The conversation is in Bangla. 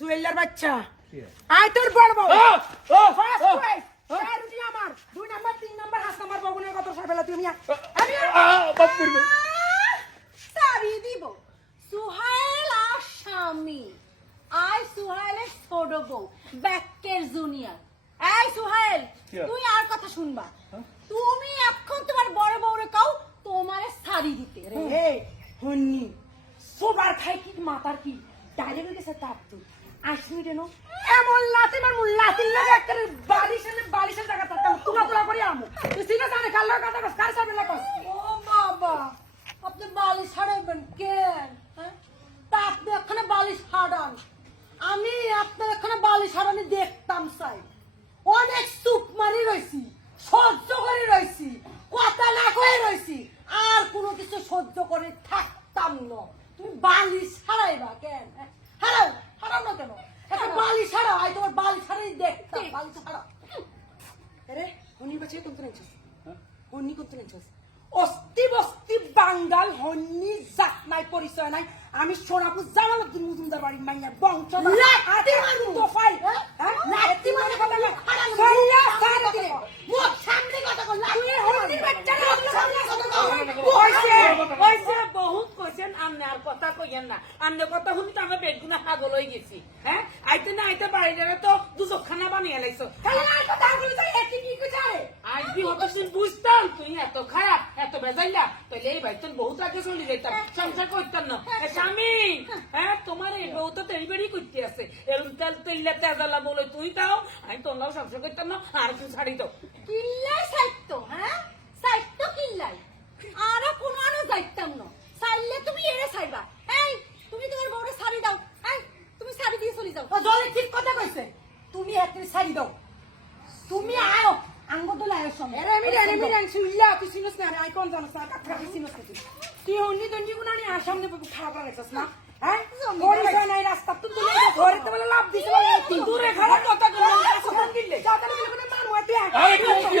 সুয়েলার বাচ্চা। আয় তোর বড় বউ। আমার। দুই নাম্বার তিন নাম্বার নাম্বার কত সাবেলা তুমি আমি আ- আহ, বাপ করবে। সারি দিব। সুহাইল আর স্বামী। আই সুহাইলের ছোট বউ ব্যাকের জুনিয়র। এই সুহাইল তুই আর কথা শুনবা। তুমি এখন তোমার বড় বউরে কাউ তোমারে সারি দিতে। রে হে হন্নি সোবার খাই কি মাতার কি? ডাইরেক্ট হয়ে গেছে তাপ তুই। কেন? হ্যাঁ? তা আপনি এখানে বালিশ আমি আপনার এখানে বালিশ হারানি দেখতাম চাই অনেক সুপ মারি রয়েছি সহ্য করে রয়েছি কথা না কয়ে রয়েছি আর কোনো কিছু সহ্য করে থাকতাম না। তুমি বালিশ হারাইবা কেন হ্যাঁ? হারাও হারাও না কেন একটা বালিশ হারাও আই তোমার বালিশ হারাই হন্নি কোন তো নেছস অস্তি বস্তি বাঙ্গাল হন্নি জাত নাই পরিচয় নাই আমি সোনাপুর জামালউদ্দিন মজুমদার বাড়ির মাইয়া বংশ হ্যাঁ লাত্তি মারলে কথা কয় সইয়া সার দিলে মুখ সামনে কথা কর তুই হন্নির বাচ্চা না সামনে কথা কয় কইছে কইছে বহুত কইছেন আমনে আর কথা কইেন না। আমনে কথা শুনি তো আমি বেগুনা পাগল হয়ে গেছি হ্যাঁ? আইতে না আইতে বাইরে তো দুজক খানা বানিয়ে লাইছো। কি আজ বুঝতাম তুই এত খারাপ এত বেজাইলা তাহলে এই ভাই তোর বহুত আগে চলে যাইতাম সংসার করতাম না। এ স্বামী হ্যাঁ তোমার এই বউ তো তেড়ি বেড়ি করতে আছে। এরকম তেল তেল্লা তেজালা বলে তুই তাও আমি তোমরাও সংসার করতাম না আর তুই ছাড়ি দাও কিল্লাই সাইতো হ্যাঁ সাইতো কিল্লাই আর কোন আনো যাইতাম না সাইলে তুমি এরে সাইবা এই তুমি তোমার বউরে শাড়ি দাও এই তুমি শাড়ি দিয়ে চলে যাও ও জলে ঠিক কথা কইছে তুমি এতে ছাড়ি দাও তুমি আও আঙ্গ দোলা আয় সঙ্গে এরে আমি রে আমি রে শুইলা তুই শুনছ না আমি আই কোন জানো না কাটরা শুনছ না তুই তুই হন্নি দন্ডি গুনা নি আর সামনে খাওয়া করা গেছস না হ্যাঁ পরিচয় নাই রাস্তা তুই তুই ঘরে তো বলে লাভ দিছ বলে তুই দূরে খারাপ কথা কইলে ফোন দিলে যাও তাহলে বলে মানু তুই আরে কি কি?